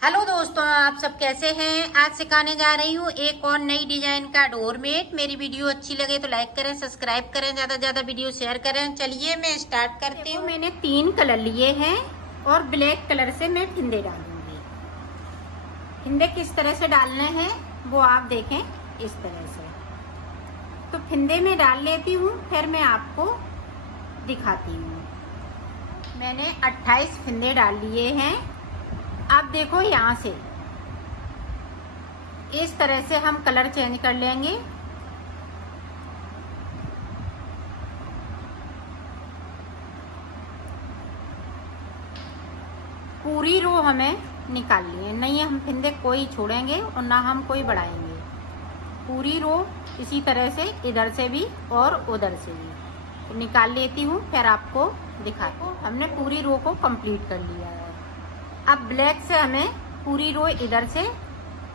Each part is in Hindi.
हेलो दोस्तों, आप सब कैसे हैं। आज सिखाने जा रही हूँ एक और नई डिजाइन का डोरमेट। मेरी वीडियो अच्छी लगे तो लाइक करें, सब्सक्राइब करें, ज्यादा से ज्यादा वीडियो शेयर करें। चलिए मैं स्टार्ट करती हूँ। मैंने 3 कलर लिए हैं और ब्लैक कलर से मैं फिंदे डालूंगी। फिंदे किस तरह से डालने हैं वो आप देखें, इस तरह से। तो फिंदे में डाल लेती हूँ, फिर मैं आपको दिखाती हूँ। मैंने 28 फिंदे डाल लिए हैं। अब देखो, यहाँ से इस तरह से हम कलर चेंज कर लेंगे। पूरी रो हमें निकालनी है, नहीं हम फिंदे कोई छोड़ेंगे और ना हम कोई बढ़ाएंगे। पूरी रो इसी तरह से, इधर से भी और उधर से भी तो निकाल लेती हूँ, फिर आपको दिखाती हूँ। हमने पूरी रो को कंप्लीट कर लिया है। अब ब्लैक से हमें पूरी रो इधर से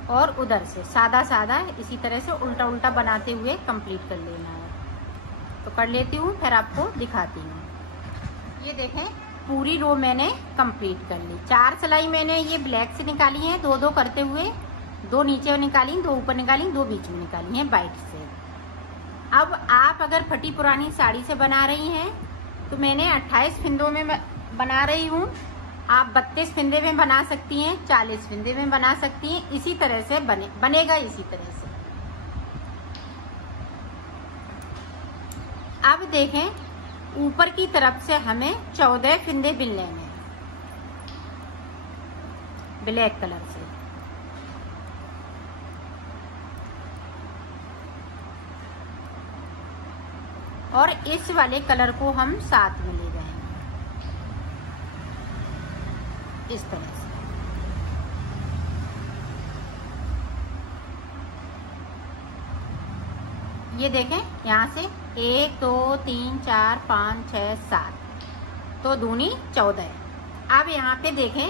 और उधर से सादा सादा इसी तरह से उल्टा उल्टा बनाते हुए कंप्लीट कर लेना है। तो कर लेती हूँ, फिर आपको दिखाती हूँ। ये देखें, पूरी रो मैंने कंप्लीट कर ली। 4 सिलाई मैंने ये ब्लैक से निकाली है, 2-2 करते हुए। 2 नीचे निकाली, 2 ऊपर निकाली, 2 बीच में निकाली है वाइट से। अब आप अगर फटी पुरानी साड़ी से बना रही हैं तो मैंने 28 फिंदों में बना रही हूँ। आप 32 फिंदे में बना सकती हैं, 40 फिंदे में बना सकती हैं। इसी तरह से बनेगा इसी तरह से। अब देखें, ऊपर की तरफ से हमें 14 फिंदे बिन लेने हैं ब्लैक कलर से। और इस वाले कलर को हम साथ में ले जाएंगे इस तरह से। ये देखें, यहाँ से 1 2 3 4 5 6 7 तो दूनी 14। अब यहाँ पे देखें,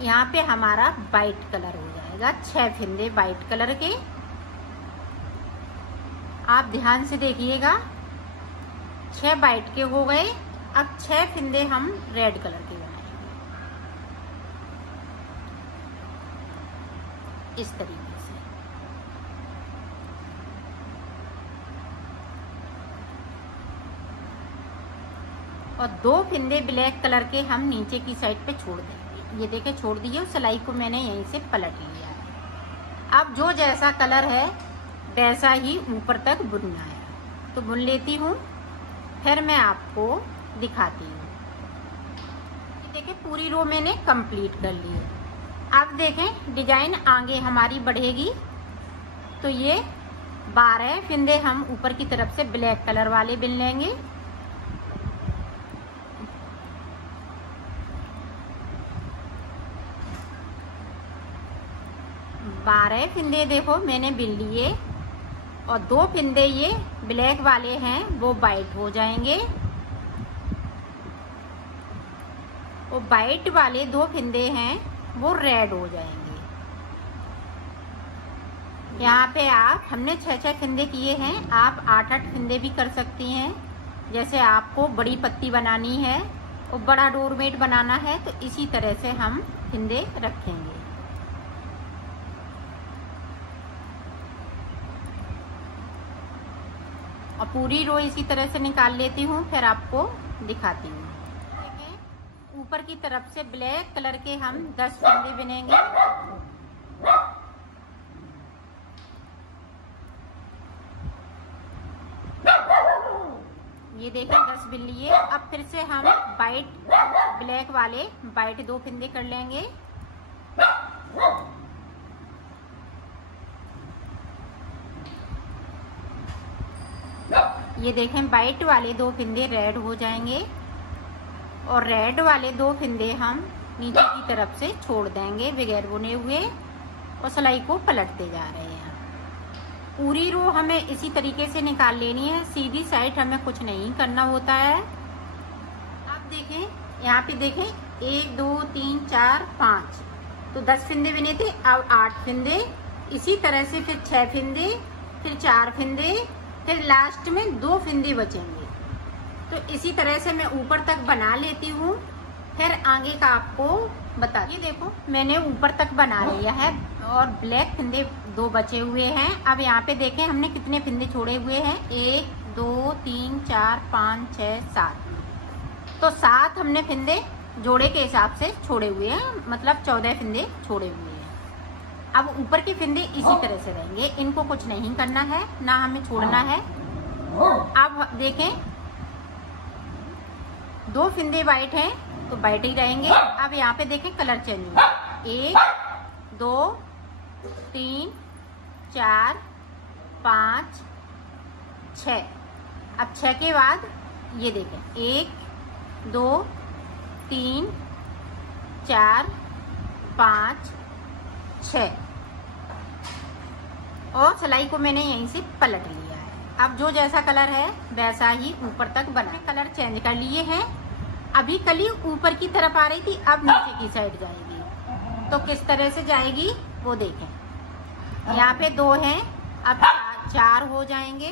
यहाँ पे हमारा वाइट कलर हो जाएगा। 6 फिंदे वाइट कलर के। आप ध्यान से देखिएगा, 6 वाइट के हो गए। अब 6 फिंदे हम रेड कलर के बनाएंगे इस तरीके से। और 2 फिंदे ब्लैक कलर के हम नीचे की साइड पे छोड़ देंगे। ये देखें, छोड़ दिए। और सिलाई को मैंने यहीं से पलट लिया है। अब जो जैसा कलर है वैसा ही ऊपर तक बुनना है। तो बुन लेती हूँ, फिर मैं आपको दिखाती हूँ। ये देखें, पूरी रो मैंने कंप्लीट कर ली है। अब देखें, डिजाइन आगे हमारी बढ़ेगी। तो ये 12 फिंदे हम ऊपर की तरफ से ब्लैक कलर वाले बिन लेंगे। बारह फिंदे देखो मैंने बिन लिए। और 2 फिंदे ये ब्लैक वाले हैं वो वाइट हो जाएंगे। और वाइट वाले 2 फिंदे हैं वो रेड हो जाएंगे। यहाँ पे आप, हमने 6-6 फिंदे किए हैं, आप 8-8 फिंदे भी कर सकती हैं। जैसे आपको बड़ी पत्ती बनानी है और बड़ा डोरमेट बनाना है तो इसी तरह से हम फिंदे रखेंगे। और पूरी रो इसी तरह से निकाल लेती हूँ, फिर आपको दिखाती हूँ। ऊपर की तरफ से ब्लैक कलर के हम 10 फिंदे बिनेंगे। ये देखें, 10 बिन लिए। अब फिर से हम वाइट ब्लैक वाले वाइट 2 फिंदे कर लेंगे। ये देखें, वाइट वाले 2 फिंदे रेड हो जाएंगे। और रेड वाले 2 फिंदे हम नीचे की तरफ से छोड़ देंगे बगैर बुने हुए। और सिलाई को पलटते जा रहे हैं। पूरी रो हमें इसी तरीके से निकाल लेनी है। सीधी साइड हमें कुछ नहीं करना होता है। आप देखें, यहाँ पे देखें, 1 2 3 4 5 तो 10 फिंदे बिने थे। अब 8 फिंदे, इसी तरह से फिर 6 फिंदे, फिर 4 फिंदे, फिर लास्ट में 2 फिंदे बचेंगे। तो इसी तरह से मैं ऊपर तक बना लेती हूँ। फिर आगे का आपको बता। ये देखो मैंने ऊपर तक बना लिया है और ब्लैक फिंदे 2 बचे हुए हैं। अब यहाँ पे देखें हमने कितने फिंदे छोड़े हुए हैं, 1 2 3 4 5 6 7। तो 7 हमने फिंदे जोड़े के हिसाब से छोड़े हुए हैं, मतलब 14 फिंदे छोड़े हुए हैं। अब ऊपर के फिंदे इसी तरह से रहेंगे, इनको कुछ नहीं करना है, ना हमें छोड़ना है। अब देखें 2 फिंदे वाइट हैं तो वाइट ही रहेंगे। अब यहाँ पे देखें कलर चेंज हुआ, 1 2 3 4 5 6। अब 6 के बाद ये देखें 1 2 3 4 5 6 और सिलाई को मैंने यहीं से पलट लिया है। अब जो जैसा कलर है वैसा ही ऊपर तक बना। कलर चेंज कर लिए हैं। अभी कली ऊपर की तरफ आ रही थी, अब नीचे की साइड जाएगी। तो किस तरह से जाएगी वो देखें। यहाँ पे 2 हैं, अब 4 हो जाएंगे।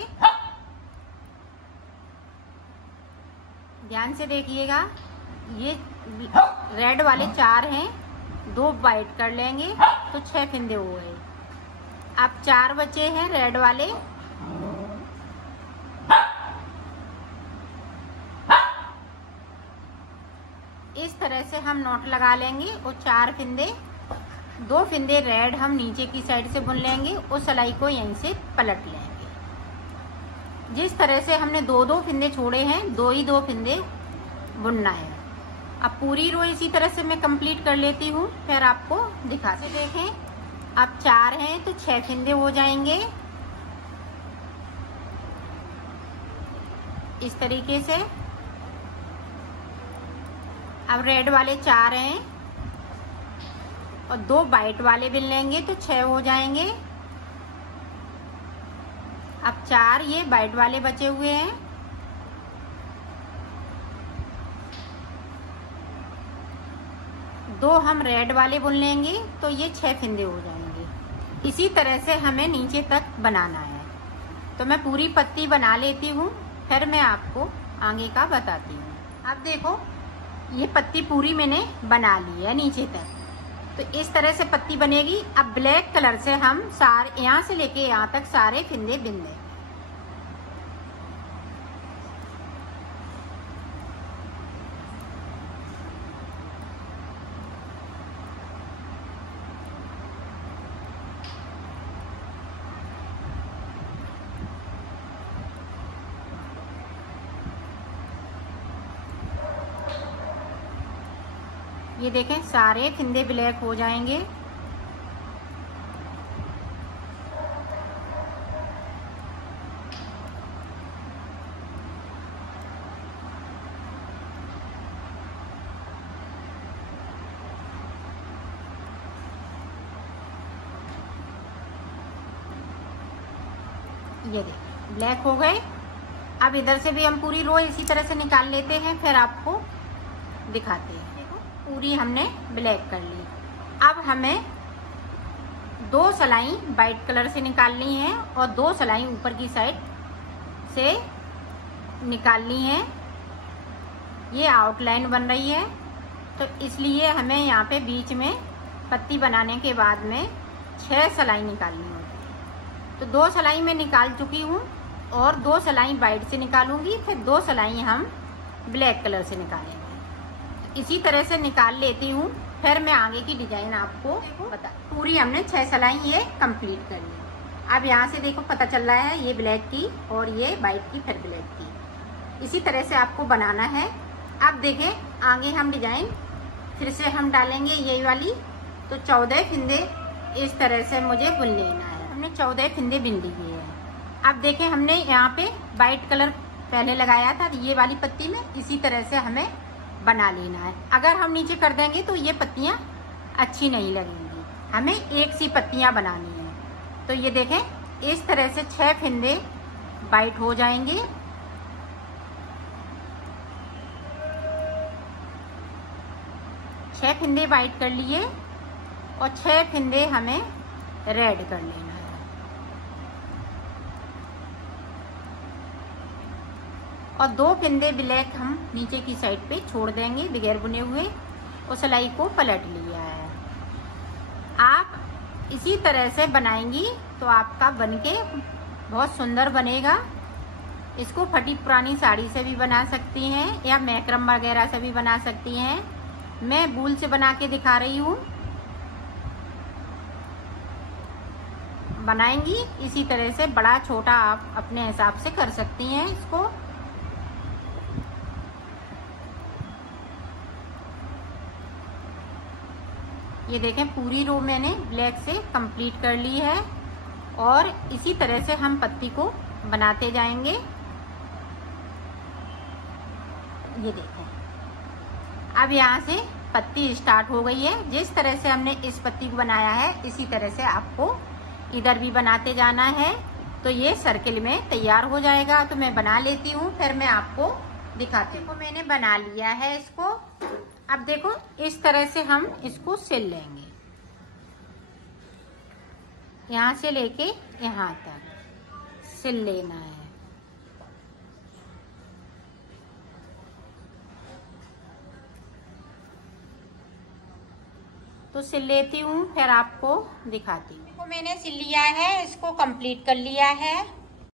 ध्यान से देखिएगा, ये रेड वाले 4 हैं, 2 वाइट कर लेंगे तो 6 फिंदे हो गए। अब 4 बचे हैं रेड वाले। इस तरह से हम नॉट लगा लेंगे और 4 फिंदे, 2 फिंदे रेड हम नीचे की साइड से बुन लेंगे और सिलाई को यहीं से पलट लेंगे। जिस तरह से हमने 2 फिंदे छोड़े हैं, 2 ही 2 फिंदे बुनना है। अब पूरी रो इसी तरह से मैं कंप्लीट कर लेती हूँ, फिर आपको दिखा से देखें। अब 4 हैं तो 6 फिंदे हो जाएंगे इस तरीके से। अब रेड वाले 4 हैं और 2 वाइट वाले बिन लेंगे तो 6 हो जाएंगे। अब 4 ये वाइट वाले बचे हुए हैं। दो हम रेड वाले बुन लेंगे तो ये 6 फिंदे हो जाएंगे। इसी तरह से हमें नीचे तक बनाना है। तो मैं पूरी पत्ती बना लेती हूँ, फिर मैं आपको आगे का बताती हूँ। अब देखो ये पत्ती पूरी मैंने बना ली है नीचे तक। तो इस तरह से पत्ती बनेगी। अब ब्लैक कलर से हम सारे यहाँ से लेके यहाँ तक सारे फिंदे बिन देंगे। ये देखें सारे फिंदे ब्लैक हो जाएंगे। ये देखें ब्लैक हो गए। अब इधर से भी हम पूरी रो इसी तरह से निकाल लेते हैं, फिर आपको दिखाते हैं। पूरी हमने ब्लैक कर ली। अब हमें 2 सिलाई वाइट कलर से निकालनी है और 2 सिलाई ऊपर की साइड से निकालनी है। ये आउटलाइन बन रही है तो इसलिए हमें यहाँ पे बीच में पत्ती बनाने के बाद में 6 सिलाई निकालनी होती है। तो 2 सिलाई मैं निकाल चुकी हूँ और 2 सिलाई वाइट से निकालूंगी, फिर 2 सिलाई हम ब्लैक कलर से निकालेंगे। इसी तरह से निकाल लेती हूँ, फिर मैं आगे की डिजाइन आपको बता। पूरी हमने 6 सिलाई ये कंप्लीट कर ली। अब यहाँ से देखो पता चल रहा है ये ब्लैक की और ये वाइट की, फिर ब्लैक की। इसी तरह से आपको बनाना है। अब देखें आगे हम डिजाइन फिर से हम डालेंगे यही वाली। तो 14 फिंदे इस तरह से मुझे बुन लेना है। हमने 14 फिंदे बिन लिए हैं। अब देखें हमने यहाँ पे वाइट कलर पहले लगाया था ये वाली पत्ती में, इसी तरह से हमें बना लेना है। अगर हम नीचे कर देंगे तो ये पत्तियां अच्छी नहीं लगेंगी, हमें एक सी पत्तियां बनानी है। तो ये देखें इस तरह से 6 फिंदे वाइट हो जाएंगे। छह फिंदे वाइट कर लिए और 6 फिंदे हमें रेड कर लेना है। और 2 फिंदे ब्लैक हम नीचे की साइड पे छोड़ देंगे बगैर बुने हुए। और सिलाई को पलट लिया है। आप इसी तरह से बनाएंगी तो आपका बनके बहुत सुंदर बनेगा। इसको फटी पुरानी साड़ी से भी बना सकती हैं या मैक्रम वगैरह से भी बना सकती हैं। मैं वूल से बना के दिखा रही हूँ। बनाएंगी इसी तरह से, बड़ा छोटा आप अपने हिसाब से कर सकती हैं इसको। ये देखें पूरी रो मैंने ब्लैक से कंप्लीट कर ली है और इसी तरह से हम पत्ती को बनाते जाएंगे। ये देखें अब यहाँ से पत्ती स्टार्ट हो गई है। जिस तरह से हमने इस पत्ती को बनाया है इसी तरह से आपको इधर भी बनाते जाना है। तो ये सर्किल में तैयार हो जाएगा। तो मैं बना लेती हूँ, फिर मैं आपको दिखाती हूँ। मैंने बना लिया है इसको। अब देखो इस तरह से हम इसको सिल लेंगे, यहाँ से लेके यहाँ तक सिल लेना है। तो सिल लेती हूँ, फिर आपको दिखाती हूँ। देखो मैंने सिल लिया है, इसको कंप्लीट कर लिया है।